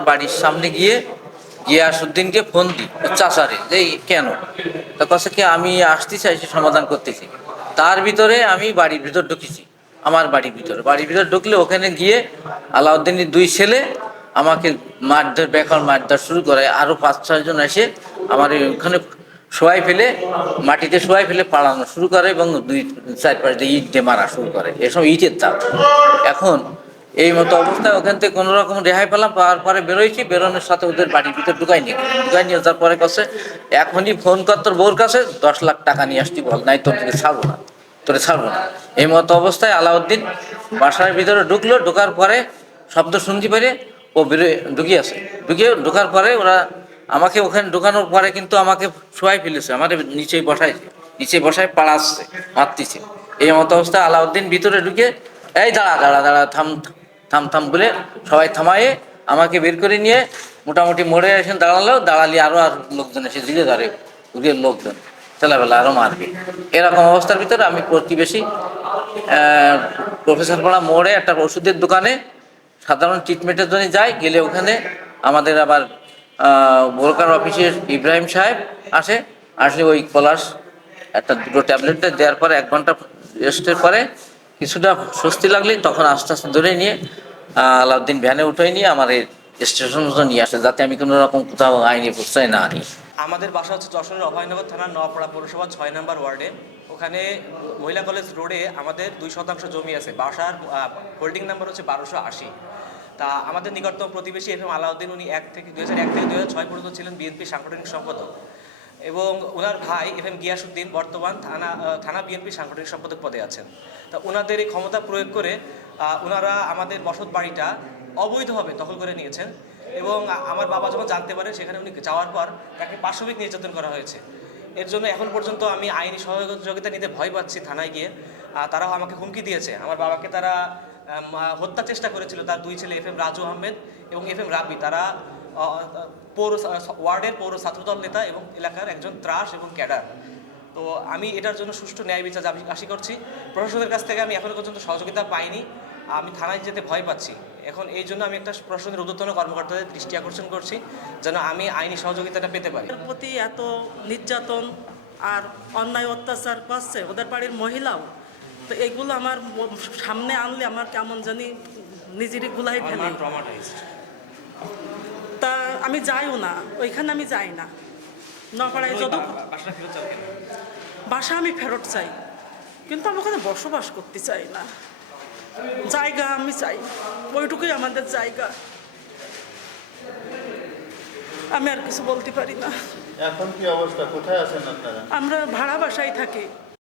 ওনার বাড়ির সামনে গিয়ে গিয়াসুদ্দিনকে ফোন দিই চাষারে যে কেন? তা কাছে কি আমি আসতে চাইছি সমাধান করতেছি তার ভিতরে আমি বাড়ির ভিতর ঢুকেছি, আমার বাড়ির ভিতরে। বাড়ির ভিতর ঢুকলে ওখানে গিয়ে আলাউদ্দিনের দুই ছেলে আমাকে মারধর বেকার মারধর শুরু করে। আরও পাঁচ ছয়জন এসে আমার ওখানে শোয়াই ফেলে, মাটিতে শোয়াই ফেলে পালানো শুরু করে এবং দুই, চার পাঁচ দিয়ে ইট দিয়ে মারা শুরু করে। এসব ইটের দাম এখন এই মতো অবস্থায় ওখান থেকে কোনো রকম রেহাই পেলাম, পাওয়ার পরে বেরোইছি, বেরোনোর সাথে ওদের বাড়ির ভিতর ঢুকাই নিয়ে ঢুকাই নিয়ে যাওয়ার পরে কাছে এখনই ফোন কর তোর বউর কাছে, দশ লাখ টাকা নিয়ে আসতি বল, নাই তোর তোকে ছাড়বো না, তোরে ছাড়বো না। এই মতো অবস্থায় আলাউদ্দিন বাসার ভিতরে ঢুকলো, ঢোকার পরে শব্দ শুনতে পেরে ও বেরোয় ঢুকিয়েছে ঢুকিয়ে ঢোকার পরে ওরা আমাকে ওখানে ঢুকানোর পরে কিন্তু আমাকে শোয়াই ফেলেছে, আমাদের নিচেই বসাইছে নিচে বসায় পাড়াচ্ছে মারতেছে এই মতো অবস্থায় আলাউদ্দিন ভিতরে ঢুকে, এই দাঁড়া দাঁড়া দাঁড়া, থাম থাম থাম বলে সবাই থামায়ে আমাকে বের করে নিয়ে মোটামুটি মোড়ে এসে দাঁড়াল। দাঁড়ালি আরও আর লোকজন এসে দিলে ধরে, ঘুরিয়ে লোকজন ছেলেবেলা আরও মারবে। এরকম অবস্থার ভিতরে আমি প্রতিবেশী প্রফেসর পাড়া মোড়ে একটা ওষুধের দোকানে সাধারণ ট্রিটমেন্টের জন্য যাই। গেলে ওখানে আমাদের আবার বোরকার অফিসের ইব্রাহিম সাহেব আসে। আসলে ওই পলাশ একটা দুটো ট্যাবলেট দেওয়ার পরে এক ঘণ্টা রেস্টের পরে কিছুটা স্বস্তি লাগলে তখন আস্তে আস্তে ধরে নিয়ে আলাউদ্দিন ভ্যানে উঠে নিয়ে আমার স্টেশন নিয়ে আসে, যাতে আমি কোনো রকম কোথাও আইনি প্রশ্রয় না আনি। আমাদের বাসা হচ্ছে যশোরের অভয়নগর থানার নওয়াপাড়া পৌরসভা ছয় নম্বর ওয়ার্ডে। ওখানে মহিলা কলেজ রোডে আমাদের দুই শতাংশ জমি আছে। বাসার হোল্ডিং নাম্বার হচ্ছে বারোশো আশি। তা আমাদের নিকটতম প্রতিবেশী এফ এম আলাউদ্দিন, উনি এক থেকে হাজার এক থেকে দুই হাজার ছয় পর্যন্ত ছিলেন বিএনপি সাংগঠনিক সম্পাদক। এবং ওনার ভাই এফ এম গিয়াসুদ্দিন বর্তমান থানা থানা বিএনপি সাংগঠনিক সম্পাদক পদে আছেন। তা ওনাদের এই ক্ষমতা প্রয়োগ করে ওনারা আমাদের বসত বাড়িটা অবৈধভাবে দখল করে নিয়েছেন এবং আমার বাবা যখন জানতে পারে সেখানে উনি যাওয়ার পর তাকে পাশবিক নির্যাতন করা হয়েছে। এর জন্য এখন পর্যন্ত আমি আইনি সহযোগিতা নিতে ভয় পাচ্ছি থানায় গিয়ে। তারাও আমাকে হুমকি দিয়েছে। আমার বাবাকে তারা হত্যা চেষ্টা করেছিল তার দুই ছেলে এফ এম রাজু আহমেদ এবং এফ এম রাবি তারা পৌর ওয়ার্ডের পৌর ছাত্রদল নেতা এবং এলাকার একজন ত্রাস এবং ক্যাডার। তো আমি এটার জন্য সুষ্ঠু ন্যায় বিচার আশা করছি। প্রশাসনের কাছ থেকে আমি এখনও পর্যন্ত সহযোগিতা পাইনি। আমি থানায় যেতে ভয় পাচ্ছি। এখন এই জন্য আমি একটা প্রশাসনের ঊর্ধ্বতন কর্মকর্তাদের দৃষ্টি আকর্ষণ করছি যেন আমি আইনি সহযোগিতাটা পেতে পারি। এর প্রতি এত নির্যাতন আর অন্যায় অত্যাচার করছে ওদের বাড়ির মহিলাও। তো এগুলো আমার সামনে আনলে আমার কেমন জানি নিজেরই গুলাই ফেলে। তা আমি যাইও না ওইখানে আমি যাই না। নপাড়ায় যত বাসা আমি ফেরত চাই কিন্তু আমি ওখানে বসবাস করতে চাই না। জায়গা আমি চাই ওইটুকুই আমাদের জায়গা। আমি আর কিছু বলতে পারি না। এখন কি অবস্থা? কোথায় আছেন আপনারা? আমরা ভাড়া বাসায় থাকি।